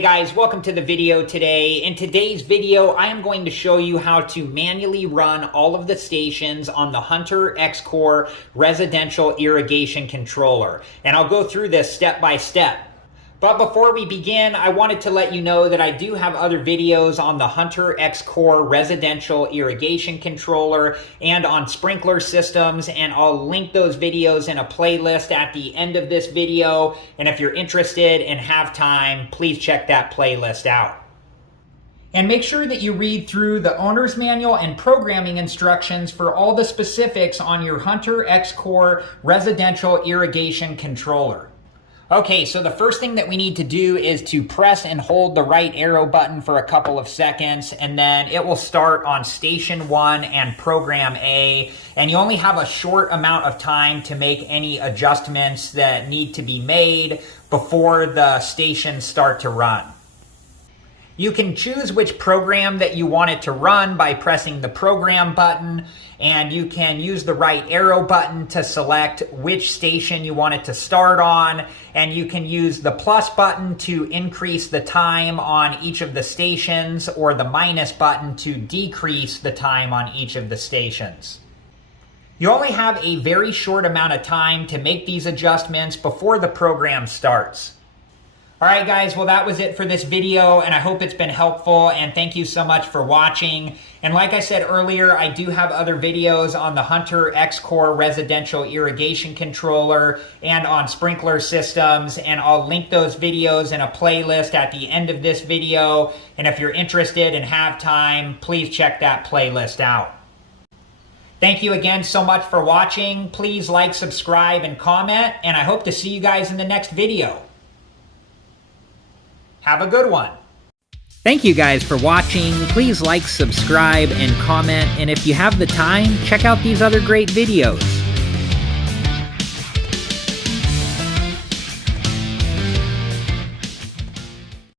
Hey guys, welcome to the video today. In today's video, I am going to show you how to manually run all of the stations on the Hunter X-Core residential irrigation controller. And I'll go through this step by step. But before we begin, I wanted to let you know that I do have other videos on the Hunter X-Core residential irrigation controller and on sprinkler systems, and I'll link those videos in a playlist at the end of this video. And if you're interested and have time, please check that playlist out. And make sure that you read through the owner's manual and programming instructions for all the specifics on your Hunter X-Core residential irrigation controller. Okay, so the first thing that we need to do is to press and hold the right arrow button for a couple of seconds, and then it will start on Station 1 and Program A, and you only have a short amount of time to make any adjustments that need to be made before the stations start to run. You can choose which program that you want it to run by pressing the program button, and you can use the right arrow button to select which station you want it to start on, and you can use the plus button to increase the time on each of the stations, or the minus button to decrease the time on each of the stations. You only have a very short amount of time to make these adjustments before the program starts. Alright guys, well that was it for this video, and I hope it's been helpful, and thank you so much for watching. And like I said earlier, I do have other videos on the Hunter X-Core residential irrigation controller and on sprinkler systems, and I'll link those videos in a playlist at the end of this video. And if you're interested and have time, please check that playlist out. Thank you again so much for watching. Please like, subscribe, and comment, and I hope to see you guys in the next video. Have a good one. Thank you guys for watching. Please like, subscribe, and comment. And if you have the time, check out these other great videos.